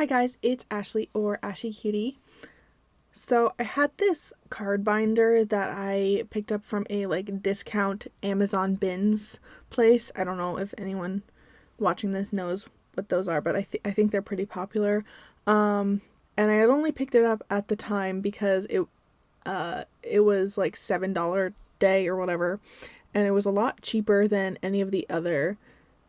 Hi guys, it's Ashley or Ashy Cutie. So I had this card binder that I picked up from a discount Amazon bins place. I don't know if anyone watching this knows what those are, but I think they're pretty popular. And I had only picked it up at the time because it was like $7 day or whatever, and it was a lot cheaper than any of the other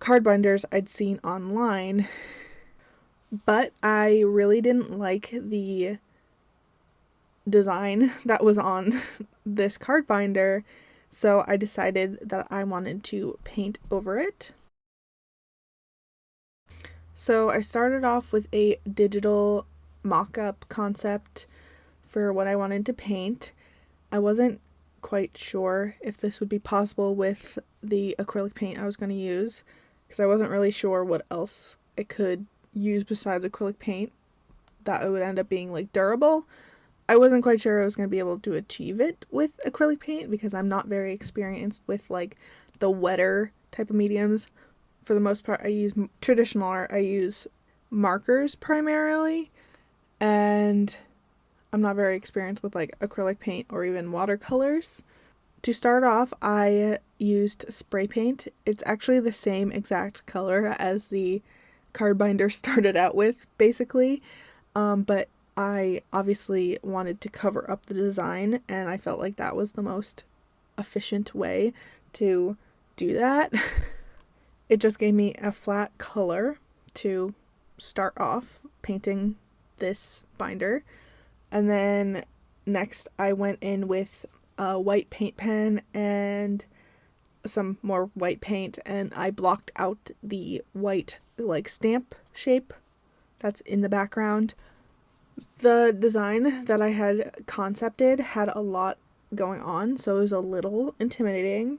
card binders I'd seen online. But I really didn't like the design that was on this card binder, so I decided that I wanted to paint over it. So I started off with a digital mock-up concept for what I wanted to paint. I wasn't quite sure if this would be possible with the acrylic paint I was going to use, because I wasn't really sure what else I could use besides acrylic paint that it would end up being durable. I wasn't quite sure I was going to be able to achieve it with acrylic paint because I'm not very experienced with the wetter type of mediums. For the most part, I use traditional art. I use markers primarily, and I'm not very experienced with acrylic paint or even watercolors. To start off, I used spray paint. It's actually the same exact color as the card binder started out with, basically, but I obviously wanted to cover up the design, and I felt like that was the most efficient way to do that. It just gave me a flat color to start off painting this binder. And then next I went in with a white paint pen and some more white paint, and I blocked out the white stamp shape that's in the background. The design that I had concepted had a lot going on, so it was a little intimidating.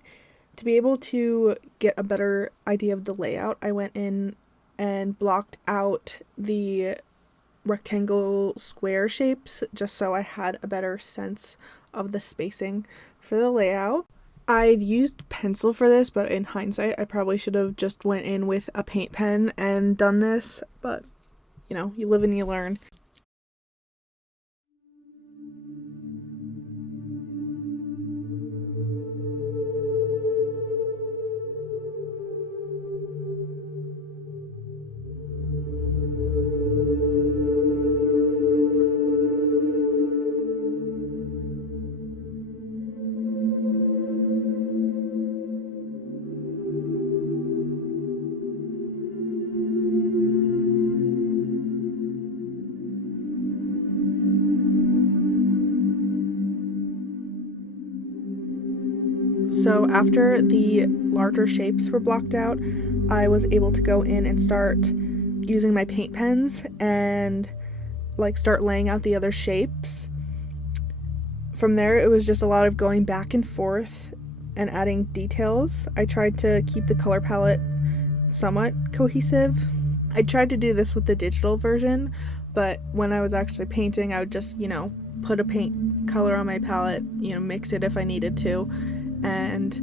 To be able to get a better idea of the layout, I went in and blocked out the rectangle square shapes just so I had a better sense of the spacing for the layout. I'd used pencil for this, but in hindsight, I probably should have just went in with a paint pen and done this, but you live and you learn. So after the larger shapes were blocked out, I was able to go in and start using my paint pens and start laying out the other shapes. From there, it was just a lot of going back and forth and adding details. I tried to keep the color palette somewhat cohesive. I tried to do this with the digital version, but when I was actually painting, I would just, put a paint color on my palette, mix it if I needed to, and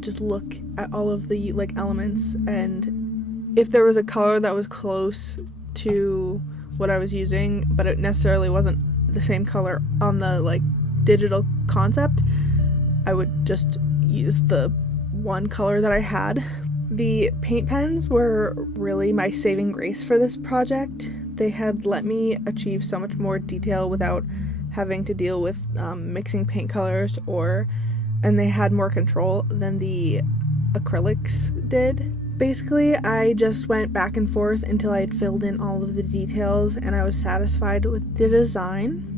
just look at all of the elements, and if there was a color that was close to what I was using, but it necessarily wasn't the same color on the digital concept, I would just use the one color that I had. The paint pens were really my saving grace for this project. They had let me achieve so much more detail without having to deal with mixing paint colors, and they had more control than the acrylics did. Basically, I just went back and forth until I had filled in all of the details and I was satisfied with the design.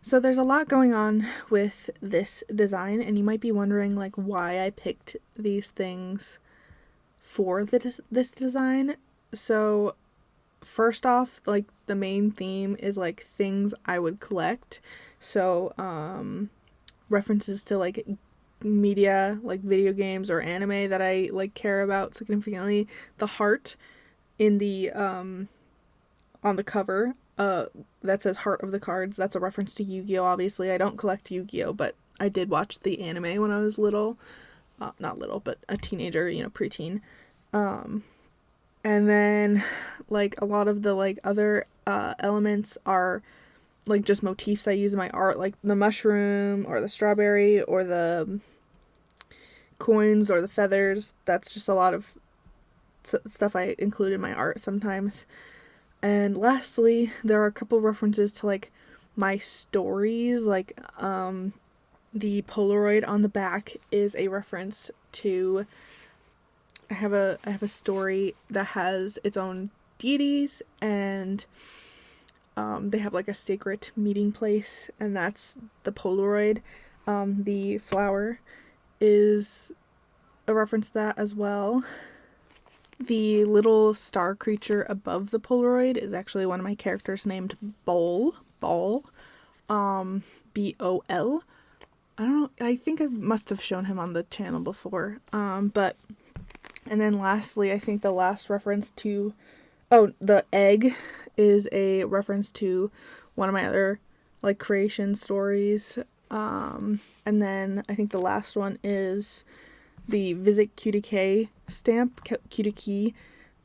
So there's a lot going on with this design, and you might be wondering like why I picked these things for this design. So first off, like the main theme is like things I would collect. So references to like media, like video games or anime that I like care about significantly. The heart in the on the cover that says Heart of the Cards, that's a reference to Yu-Gi-Oh! Obviously, I don't collect Yu-Gi-Oh! But I did watch the anime when I was little. Not little, but a teenager, preteen. And then, like, a lot of the, like, other elements are, like, just motifs I use in my art, like the mushroom or the strawberry or the coins or the feathers. That's just a lot of stuff I include in my art sometimes. And lastly, there are a couple references to like my stories, like the Polaroid on the back is a reference to I have a story that has its own deities, and they have like a sacred meeting place, and that's the Polaroid. The flower is a reference to that as well. The little star creature above the Polaroid is actually one of my characters named Bol. Bol. Bol. I don't know. I think I must have shown him on the channel before. But and then lastly, I think the last reference to the egg is a reference to one of my other like creation stories. And then I think the last one is the Visit QTK stamp. QTK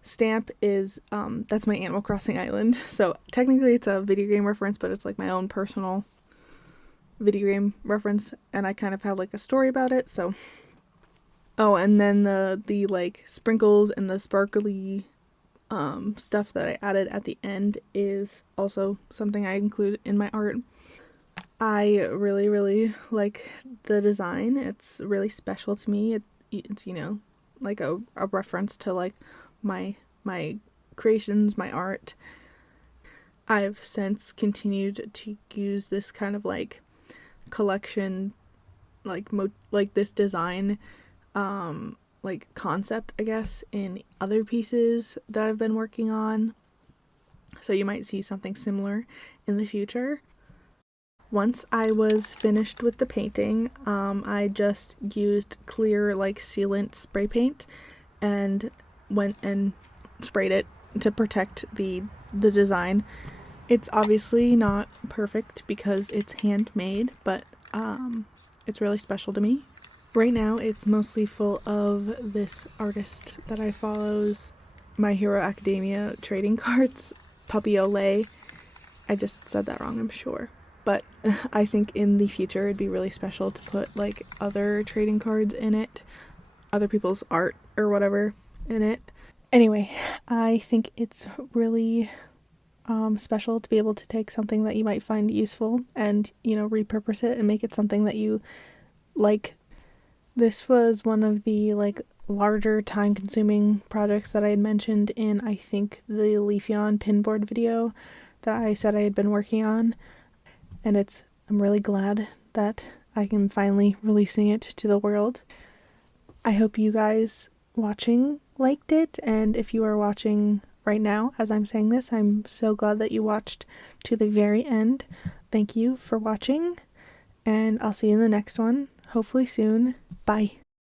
stamp is that's my Animal Crossing island. So technically it's a video game reference, but it's like my own personal video game reference, and I kind of have like a story about it. So and then the like sprinkles and the sparkly stuff that I added at the end is also something I include in my art. I really, really like the design. It's really special to me. It's like a reference to like my creations, my art. I've since continued to use this kind of like collection, like like this design like concept, I guess, in other pieces that I've been working on. So you might see something similar in the future. Once I was finished with the painting, I just used clear like sealant spray paint and went and sprayed it to protect the design. It's obviously not perfect because it's handmade, but it's really special to me. Right now it's mostly full of this artist that I follow's My Hero Academia trading cards, Puppy Olay. I just said that wrong, I'm sure. But I think in the future it'd be really special to put like other trading cards in it, other people's art or whatever in it. Anyway, I think it's really special to be able to take something that you might find useful and, repurpose it and make it something that you like. This was one of the like larger time-consuming projects that I had mentioned in, I think, the Leafeon pinboard video that I said I had been working on. And I'm really glad that I am finally releasing it to the world. I hope you guys watching liked it, and if you are watching right now as I'm saying this, I'm so glad that you watched to the very end. Thank you for watching, and I'll see you in the next one, hopefully soon. Bye.